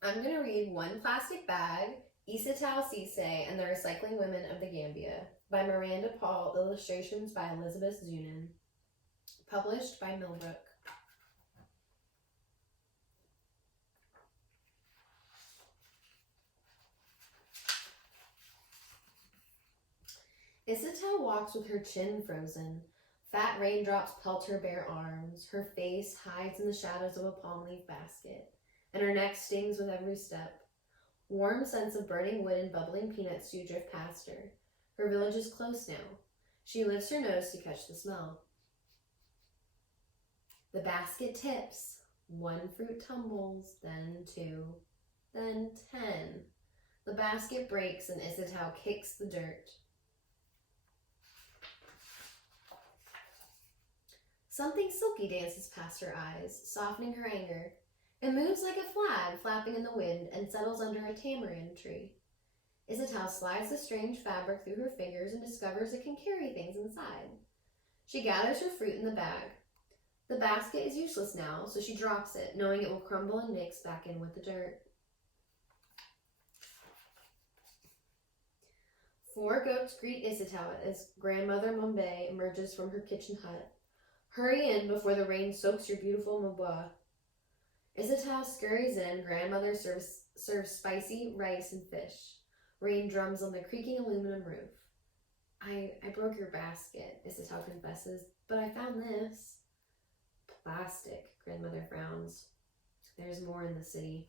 I'm going to read One Plastic Bag, Isatou Ceesay and the Recycling Women of the Gambia by Miranda Paul, illustrations by Elizabeth Zunin, published by Millbrook. Isatou walks with her chin frozen. Fat raindrops pelt her bare arms. Her face hides in the shadows of a palm leaf basket, and her neck stings with every step. Warm scents of burning wood and bubbling peanut stew drift past her. Her village is close now. She lifts her nose to catch the smell. The basket tips. 1 fruit tumbles, then 2, then 10. The basket breaks and Isatou kicks the dirt. Something silky dances past her eyes, softening her anger. It moves like a flag flapping in the wind and settles under a tamarind tree. Isatou slides the strange fabric through her fingers and discovers it can carry things inside. She gathers her fruit in the bag. The basket is useless now, so she drops it, knowing it will crumble and mix back in with the dirt. 4 goats greet Isatou as Grandmother Mombe emerges from her kitchen hut. Hurry in before the rain soaks your beautiful mabois. Isatou scurries in. Grandmother serves spicy rice and fish. Rain drums on the creaking aluminum roof. I broke your basket, Isatou confesses, but I found this. Plastic, Grandmother frowns. There's more in the city.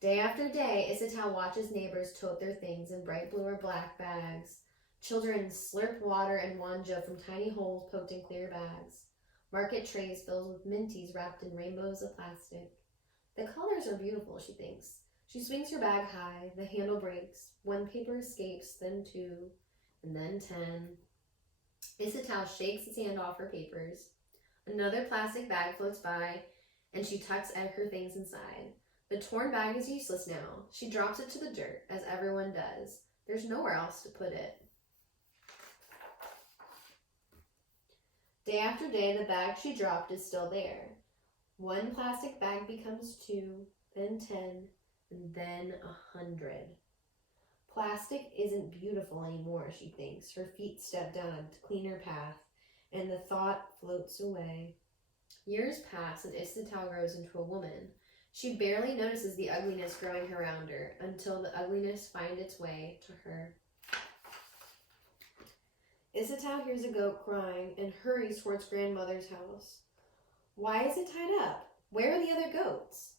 Day after day, Isatou watches neighbors tote their things in bright blue or black bags. Children slurp water and wanja from tiny holes poked in clear bags. Market trays filled with minties wrapped in rainbows of plastic. The colors are beautiful, she thinks. She swings her bag high. The handle breaks. 1 paper escapes, then 2, and then 10. Isatou shakes his hand off her papers. Another plastic bag floats by, and she tucks her things inside. The torn bag is useless now. She drops it to the dirt, as everyone does. There's nowhere else to put it. Day after day, the bag she dropped is still there. 1 plastic bag becomes 2, then 10, and then 100. Plastic isn't beautiful anymore, she thinks. Her feet step down a cleaner path, and the thought floats away. Years pass, and Isatou grows into a woman. She barely notices the ugliness growing around her until the ugliness finds its way to her. Isatou hears a goat crying and hurries towards Grandmother's house. Why is it tied up? Where are the other goats?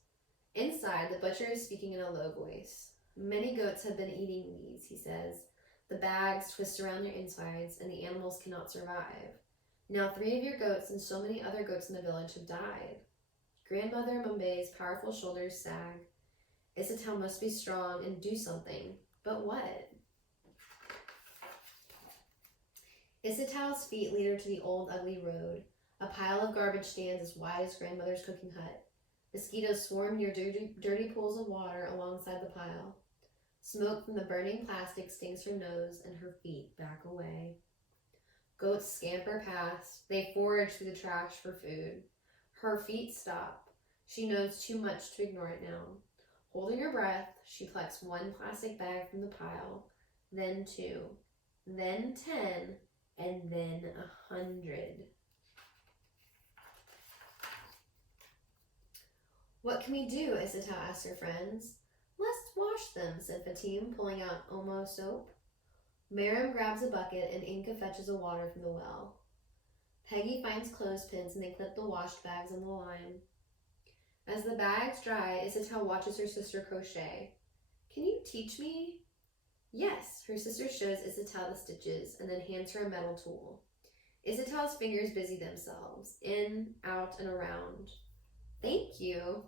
Inside, the butcher is speaking in a low voice. Many goats have been eating these, he says. The bags twist around their insides, and the animals cannot survive. Now 3 of your goats and so many other goats in the village have died. Grandmother Mombe's powerful shoulders sag. Isatou must be strong and do something. But what? Isatou's feet lead her to the old, ugly road. A pile of garbage stands as wide as Grandmother's cooking hut. Mosquitoes swarm near dirty pools of water alongside the pile. Smoke from the burning plastic stings her nose, and her feet back away. Goats scamper past. They forage through the trash for food. Her feet stop. She knows too much to ignore it now. Holding her breath, she collects 1 plastic bag from the pile, then 2, then 10, and then 100. What can we do? Isatou asked her friends. Let's wash them, said Fatim, pulling out Omo soap. Miriam grabs a bucket and Inca fetches a water from the well. Peggy finds clothespins and they clip the washed bags on the line. As the bags dry, Isatou watches her sister crochet. Can you teach me? Yes, her sister shows Isatou the stitches and then hands her a metal tool. Isatou's fingers busy themselves, in, out, and around. Thank you.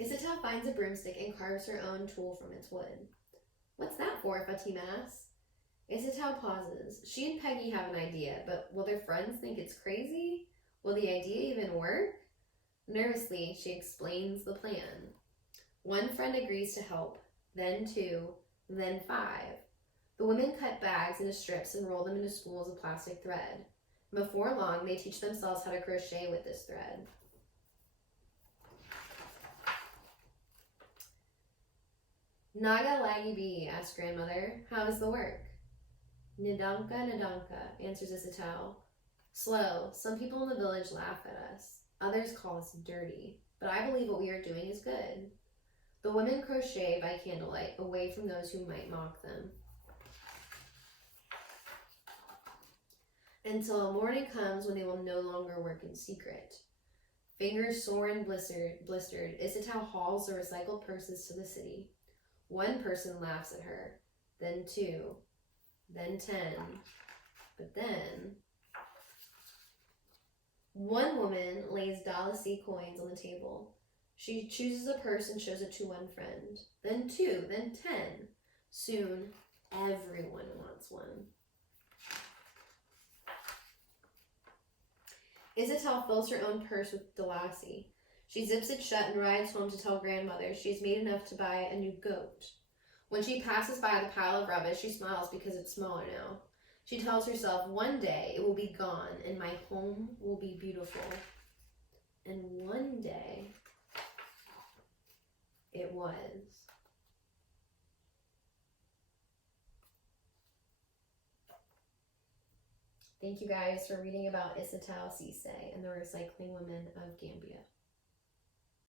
Isatou finds a broomstick and carves her own tool from its wood. What's that for? Fatima asks. Isatou pauses. She and Peggy have an idea, but will their friends think it's crazy? Will the idea even work? Nervously, she explains the plan. 1 friend agrees to help, then 2, then 5. The women cut bags into strips and roll them into spools of plastic thread. Before long, they teach themselves how to crochet with this thread. Naga lagi bi, asked grandmother. How is the work? Nidanka, Nidanka, answers Isatou. Slow. Some people in the village laugh at us. Others call us dirty. But I believe what we are doing is good. The women crochet by candlelight, away from those who might mock them. Until a morning comes when they will no longer work in secret. Fingers sore and blistered, Isatou hauls the recycled purses to the city. One person laughs at her, then 2, then 10, but then... One woman lays Dalasi coins on the table. She chooses a purse and shows it to one friend, then 2, then 10. Soon, everyone wants one. Isatou fills her own purse with Dalasi. She zips it shut and rides home to tell grandmother she's made enough to buy a new goat. When she passes by the pile of rubbish, she smiles because it's smaller now. She tells herself, one day it will be gone and my home will be beautiful. And one day it was. Thank you guys for reading about Isatou Ceesay and the recycling women of Gambia.